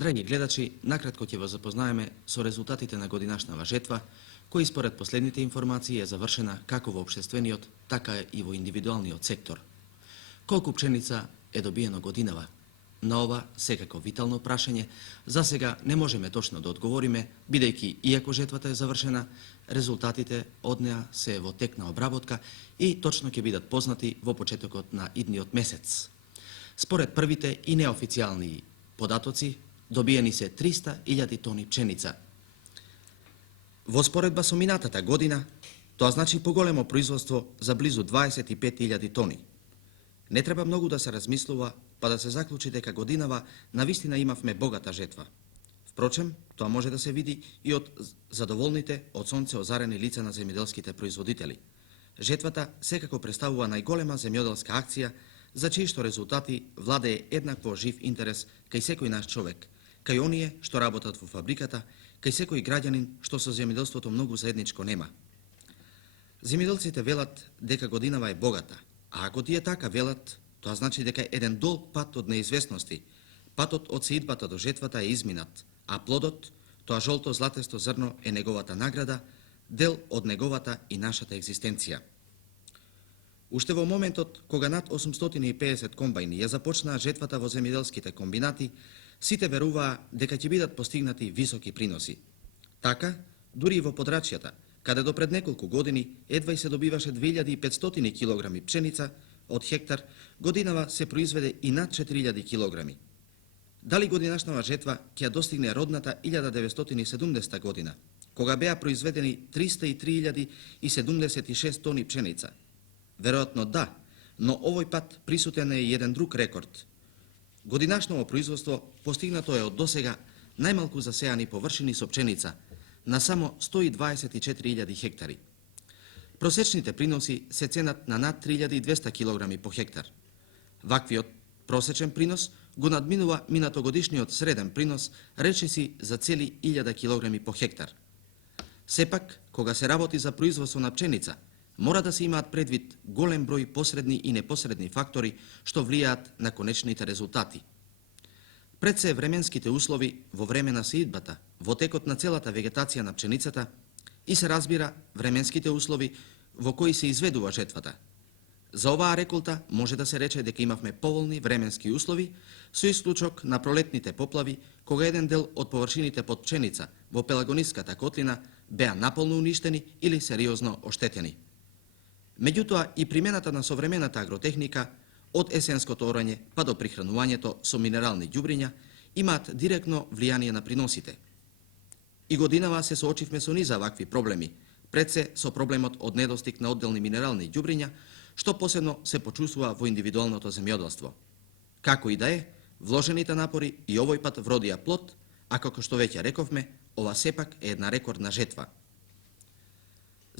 Драги гледачи, накратко ќе вас запознаеме со резултатите на годинашнава жетва, кој според последните информации е завршена како во општествениот, така и во индивидуалниот сектор. Колку пшеница е добиено годинава? На ова секако витално прашање, засега не можеме точно да одговориме, бидејќи иако жетвата е завршена, резултатите од неа се во тек на обработка и точно ќе бидат познати во почетокот на идниот месец. Според првите и неофицијални податоци, добиени се 300.000 тони пшеница. Во споредба со минатата година, тоа значи поголемо производство за близу 25.000 тони. Не треба многу да се размислува, па да се заклучи дека годинава навистина имавме богата жетва. Впрочем, тоа може да се види и од задоволните од сонце озарени лица на земјоделските производители. Жетвата секако представува најголема земјоделска акција, за чиишто резултати владее еднакво жив интерес кај секој наш човек, кај оние што работат во фабриката, кај секој граѓанин што со земјоделството многу заедничко нема. Земјоделците велат дека годинава е богата, а ако тие така велат, тоа значи дека еден долг пат од неизвестности, патот од сеидбата до жетвата е изминат, а плодот, тоа жолто-златесто зрно е неговата награда, дел од неговата и нашата екзистенција. Уште во моментот кога над 850 комбајни ја започнаа жетвата во земјоделските комбинати, сите веруваа дека ќе бидат постигнати високи приноси. Така, дури и во подрачјата, каде до пред неколку години едва и се добиваше 2500 килограми пшеница од хектар, годинава се произведе и над 4000 килограми. Дали годинашнава жетва ќе ја достигне родната 1970 година, кога беа произведени 303.076 тони пшеница? Веројатно да, но овој пат присутен е и еден друг рекорд. Годинашново производство постигнато е од досега најмалку засејани површини со пшеница на само 124.000 хектари. Просечните приноси се ценат на над 3200 килограми по хектар. Ваквиот просечен принос го надминува минатогодишниот среден принос, речиси за цели 1000 килограми по хектар. Сепак, кога се работи за производство на пшеница, мора да се имаат предвид голем број посредни и непосредни фактори што влијаат на конечните резултати. Пред се временските услови во време на сеидбата, во текот на целата вегетација на пшеницата и се разбира временските услови во кои се изведува жетвата. За оваа реколта може да се рече дека имавме поволни временски услови, со исклучок на пролетните поплави, кога еден дел од површините под пшеница во Пелагониската котлина беа наполно уништени или сериозно оштетени. Меѓутоа и примената на современата агротехника, од есенското орање па до прихранувањето со минерални ѓубриња, имаат директно влијание на приносите. И годинава се соочивме со низа вакви проблеми, пред се со проблемот од недостиг на одделни минерални ѓубриња, што посебно се почувствува во индивидуалното земјоделство. Како и да е, вложените напори и овој пат вродија плод, а како што веќе рековме, ова сепак е една рекордна жетва.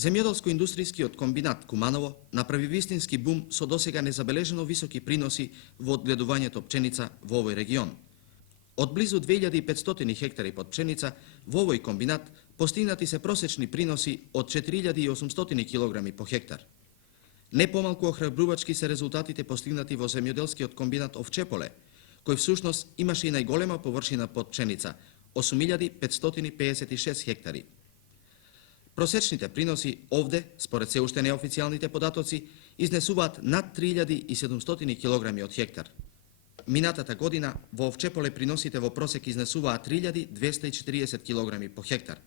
Земјоделско-индустријскиот комбинат Куманово направи вистински бум со досега незабележено високи приноси во одгледувањето пшеница во овој регион. Од близу 2500 хектари под пшеница во овој комбинат постигнати се просечни приноси од 4800 килограми по хектар. Не помалку охрабрувачки се резултатите постигнати во земјоделскиот комбинат Овчеполе, кој всушност имаше и најголема површина под пшеница – 8556 хектари. Просечните приноси овде, според се уште неофицијалните податоци, изнесуваат над 3700 килограми од хектар. Минатата година во Овчеполе приносите во просек изнесуваат 3240 килограми по хектар.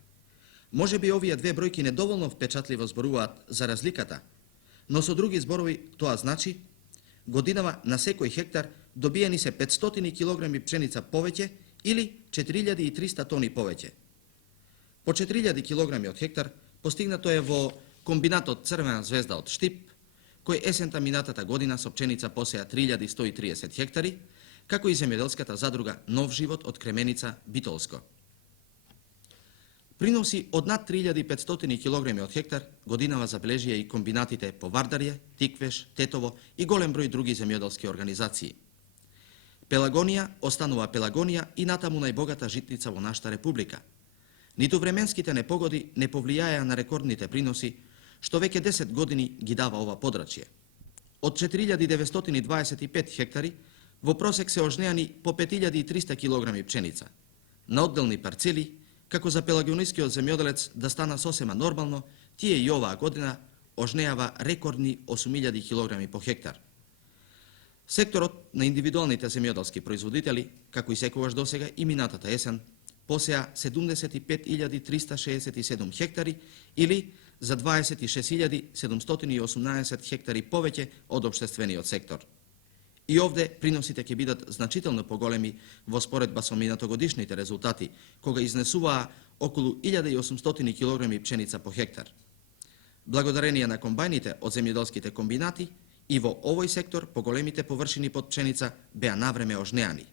Може би овие две бројки недоволно впечатливо зборуваат за разликата, но со други зборови тоа значи годинава на секој хектар добиени се 500 килограми пшеница повеќе или 4300 тони повеќе. По 4000 килограми од хектар постигнато е во комбинатот Црвена звезда од Штип, кој есента минатата година со пшеница посеа 3130 хектари, како и земјоделската задруга Нов живот од Кременица Битолско. Приноси од над 3500 килограми од хектар годинава забележија и комбинатите по Вардарје, Тиквеш, Тетово и голем број други земјоделски организации. Пелагонија останува Пелагонија и натаму најбогата житница во нашата република. Ниту временските непогоди не повлијаја на рекордните приноси, што веќе 10 години ги дава ова подрачје. Од 4925 хектари, во просек се ожнеани по 5300 килограми пшеница, на одделни парцели, како за пелагионискиот земјоделец да стана сосема нормално, тие и оваа година ожнеава рекордни 8000 килограми по хектар. Секторот на индивидуалните земјоделски производители, како и секогаш досега и минатата есен, посеа 75.367 хектари или за 26.718 хектари повеќе од општествениот сектор. И овде приносите ќе бидат значително поголеми во споредба со минатогодишните резултати, кога изнесуваа околу 1800 килограми пшеница по хектар. Благодарение на комбајните од земјоделските комбинати, и во овој сектор поголемите површини под пшеница беа навреме ожнеани.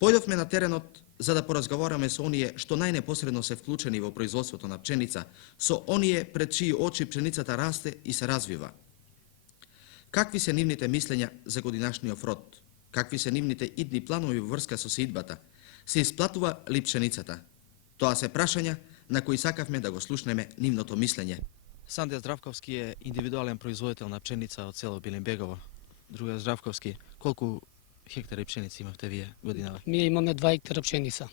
Појдовме на теренот за да поразговараме со оние што најнепосредно се вклучени во производството на пшеница, со оние пред чии очи пшеницата расте и се развива. Какви се нивните мислења за годинашниот род? Какви се нивните идни планови во врска со сеидбата? Се исплатува ли пшеницата? Тоа се прашања на кои сакавме да го слушнеме нивното мислење. Санде Здравковски е индивидуален производител на пшеница од село Билимбегово. Друга Здравковски, колку хектари пшеница имавте вие годинава? Ние имаме 2 хектара пшеница.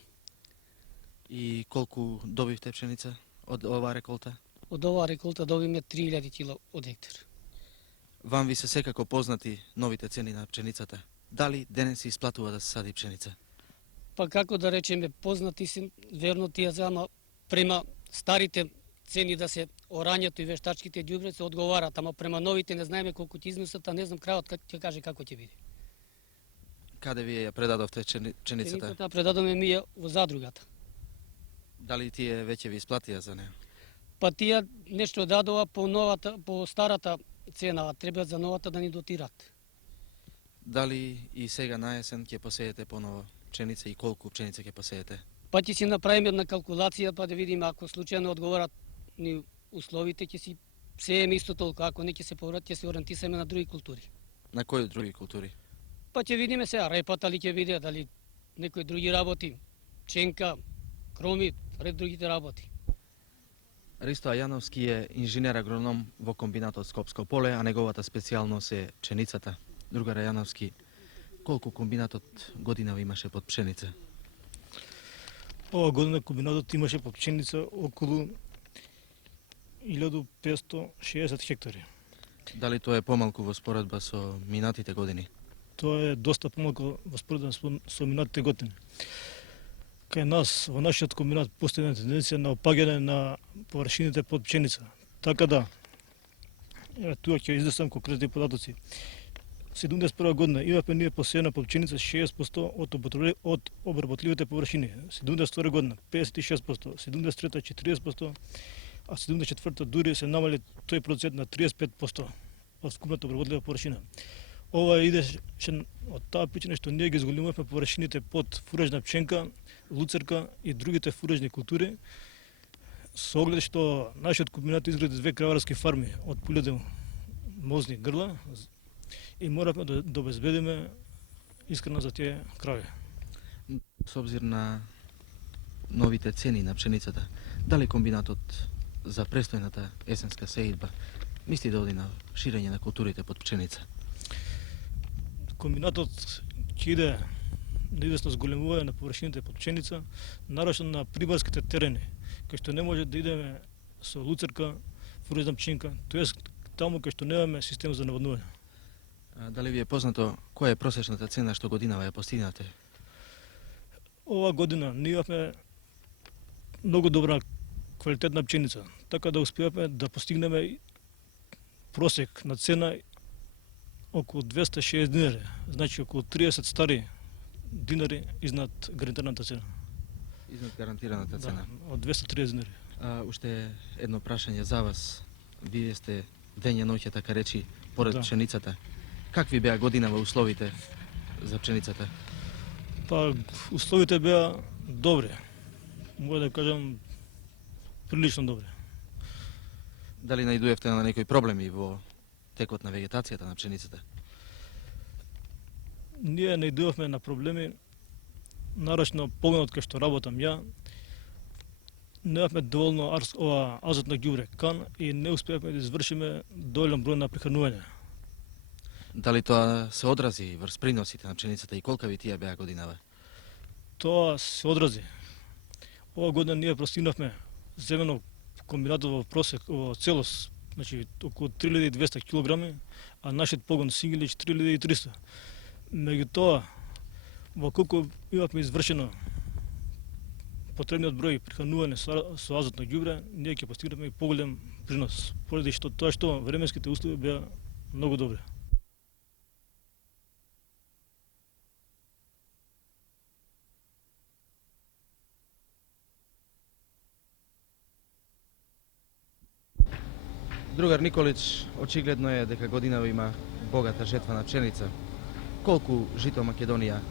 И колку добивте пшеница од оваа реколта? Од оваа реколта добиме 3000 кила од хектар. Вам ви се секако познати новите цени на пшеницата. Дали денес се исплатува да се сади пшеница? Па како да речеме, познати се, верно тие се, ама према старите цени да се орањето и вештачките ѓубре се одговарат, ама према новите не знаеме колку ќе изнесат, а не знам крајот ќе каже како ќе биде. Каде вие ја предадовте пшеницата? Пшеницата предадоме ми во задругата. Дали тие веќе ви исплатија за неа? Па тие нешто дадова по старата цена, а треба за новата да ни дотират. Дали и сега на есен ќе посеете поново пшеница и колку пшеница ќе посеете? Па ќе си направиме една калкулација па да видиме ако случајно одговорат ни условите, ќе си сееме исто толку, ако не ќе се поврат, ќе се ориентисаме на други култури. На кои други култури? Па ќе видиме сега репата ли ќе биде, дали некои други работи, ченка, кромит, ред другите работи. Ристо Ајановски е инженер агроном во комбинатот Скопско поле, а неговата специјалност е пшеницата. Другар Ајановски, колку комбинатот годинава имаше под пшеница? Ова година комбинатот имаше под пшеница околу 1560 хектари. Дали тоа е помалку во споредба со минатите години? Тоа е доста помалку во споредба со минатите години. Кај нас, во нашиот комбинат, постои една тенденција на опаѓање на површините под пшеница. Така да, туа ќе изнесам конкретни податоци. 71 година имавме ние посејано под пшеница 60% од обработливите површини. 72 година 56%, 73 40%, а 74 дури се намали тој процент на 35% од вкупната обработлива површина. Ова идеше од таа причина што ние ги зголемувавме површините под фуражна пшенка, луцерка и другите фуражни култури, со оглед што нашиот комбинат изгради 2 краварски фарми од 1000 мозни грла и моравме да обезбедиме искрена за тие крави. Со обзир на новите цени на пшеницата, дали комбинатот за престојната есенска сеидба мисли да оди на ширење на културите под пшеница? Комбинатот ќе иде на известно зголемување на површините под пшеница, нарочно на прибарските терени, кај што не може да идеме со луцерка, фуражна пшенка, тоест таму кај што немаме систем за наводнување. Дали ви е познато која е просечната цена што годинава ја постигнате? Ова година ние имавме многу добра квалитетна пшеница, така да успеавме да постигнеме просек на цена околу 260 динари, значи околу 30 стари динари изнад гарантираната цена. Изнад гарантираната цена? Да, од 230 динари. Уште едно прашање за вас. Вие сте дење ноќе, така речи, поред пшеницата. Какви беа годинава условите за пшеницата? Па, условите беа добри. Може да кажам, прилично добри. Дали најдуевте на некои проблеми во текот на вегетацијата на пшеницата? Ние најдуевме на проблеми, нарочно погонот кај што работам ја, немавме доволно азотно ѓубре кан и не успеавме да извршиме доволен број на прихранување. Дали тоа се одрази врз приносите на пшеницата и колка ви тие беа годинава? Тоа се одрази. Ова година ние простигнавме земено комбинатот во просек, во целост, значи околу 3200 кг, а нашиот погон Сингелич 3300. Меѓутоа, во колку имавме извршено потребниот број прихранување со азотно ѓубре, ние ќе постигнеме и поголем принос, поради што временските услови беа многу добри. Другар Николич, очигледно е дека годинава има богата жетва на пшеница. Колку жито Македонија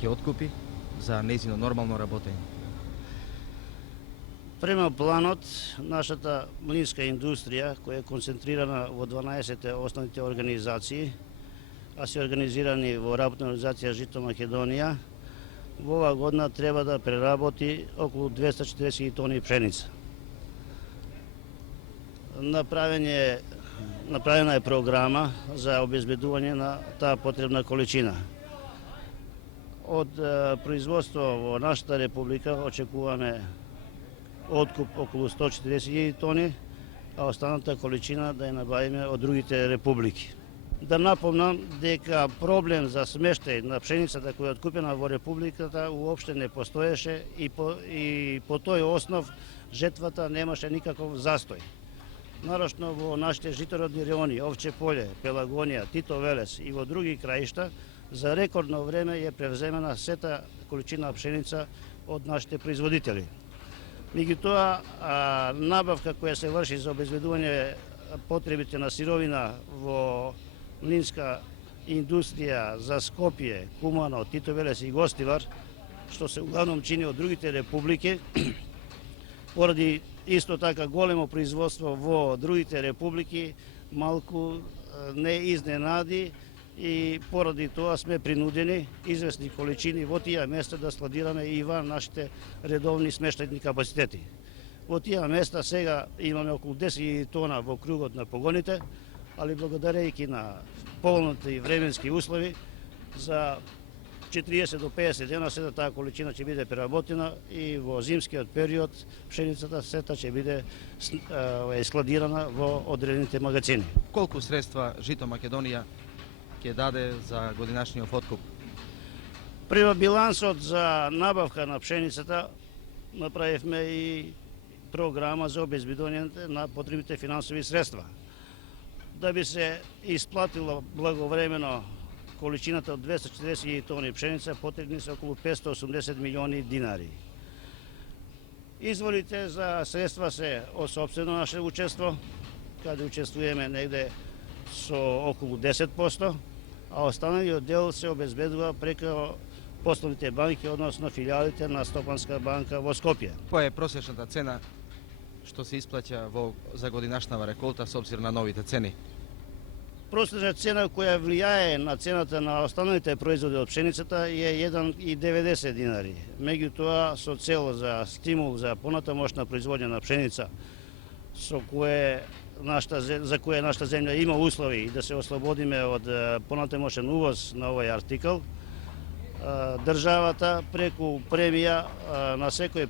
ќе откупи за нејзино нормално работење? Према планот, нашата млинска индустрија, која е концентрирана во 12 основните организации, а се организирани во работна организација Жито Македонија, во оваа година треба да преработи околу 240 тони пшеница. Направена е програма за обезбедување на таа потребна количина. Од производство во нашата република очекуваме откуп околу 140.000 тони, а останата количина да ја набавиме од другите републики. Да напомнам дека проблем за смештај на пшеницата која е откупена во републиката уопште не постоеше и по тој основ жетвата немаше никаков застој. Нарочно во нашите житородни райони, Овче поле, Пелагонија, Тито Велес и во други краишта, за рекордно време е превземена сета количина пшеница од нашите производители. Меѓутоа, набавка која се врши за обезбедување потребите на сировина во млинска индустрија за Скопје, Кумано, Тито Велес и Гостивар, што се углавном чини од другите републики, поради исто така големо производство во другите републики, малку не изненади и поради тоа сме принудени известни количини во тие места да складираме и ван нашите редовни смештајни капацитети. Во тие места сега имаме околу 10 тона во кругот на погоните, али благодарејќи на поволните временски услови, за 40 до 50 дена сета таа количина ќе биде преработена и во зимскиот период пшеницата сета ќе биде складирана во одредените магазини. Колку средства Жито Македонија ќе даде за годинашниот откуп? Према билансот за набавка на пшеницата направивме и програма за обезбедување на потребните финансови средства. Да би се исплатила благовремено количината од 240 тони пшеница, потребни се околу 580 милиони динари. Изворите за средства се од сопствено наше учество, каде учествуваме негде со околу 10%, а останалиот дел се обезбедува преку пословните банки, односно филиалите на Стопанска банка во Скопје. Која е просечната цена што се исплаќа за годинашнава реколта со обзир на новите цени? Просечна цена која влијае на цената на останалите производи од пшеницата е 1,90 динари. Меѓутоа, со цел за стимул за понатамошна производња на пшеница, за кое нашата земја има услови да се ослободиме од понатамошен увоз на овој артикл, државата преку премија на секоја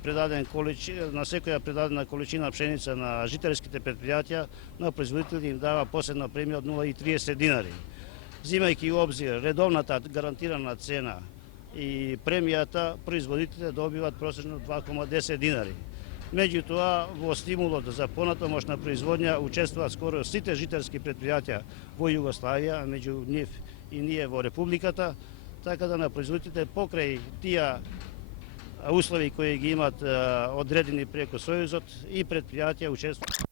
предадена количина пшеница на жителските предпријатија на производителите им дава посебна премија од 0,30 динари. Зимајќи у обзир редовната гарантирана цена и премијата, производителите добиваат просечно 2,10 динари. Меѓутоа, во стимулот за понатамошна производња учествуваат скоро сите жителски предпријатија во Југославија, а меѓу нив и ние во Републиката, така да на производителите покрај тие услови кои ги имаат одредени преку Сојузот и предпријатија учествуваат.